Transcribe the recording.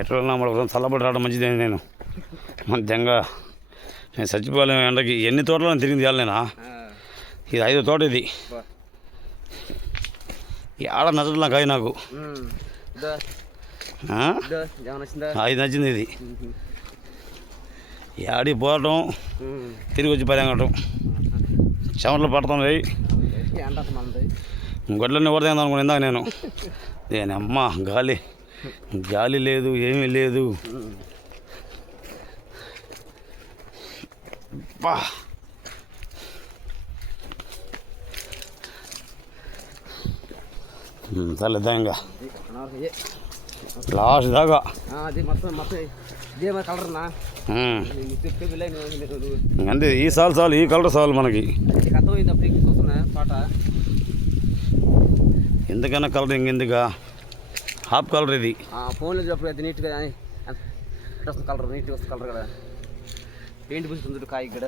ఎట్లా మన చల్లబడి రావడం మంచిదే. నేను మధ్యంగా నేను చచ్చిపోలేము ఎండకి. ఎన్ని తోటలో తిరిగింది ఇవ్వాలి నేనా. ఇది 5వ తోట. ఇది ఆడ నచ్చదు నాకు. అవి నాకు 5 నచ్చింది. ఇది ఆడికి పోవటం తిరిగి వచ్చి పర్యాంగటం చెమటలు పడుతున్నాయి. గొడ్లన్నీ ఓడదాం అనుకుని ఇందాక నేను నేనమ్మ గాలి లేదు, ఏమీ లేదు. బా చల్లేదా ఇంకా లాస్ట్ దాకా. అంతే. ఈ చాలు ఈ కలర్ చాలు మనకి. ఎందుకన్నా కలర్ ఇంకెందుగా హాఫ్ కలర్ ఇది. ఫోన్లో చెప్పు అది నీట్గా కలర్ నీట్గా వస్తుంది కలర్ కదా. పెయింట్ పూసుకుంది కాయ ఇక్కడ.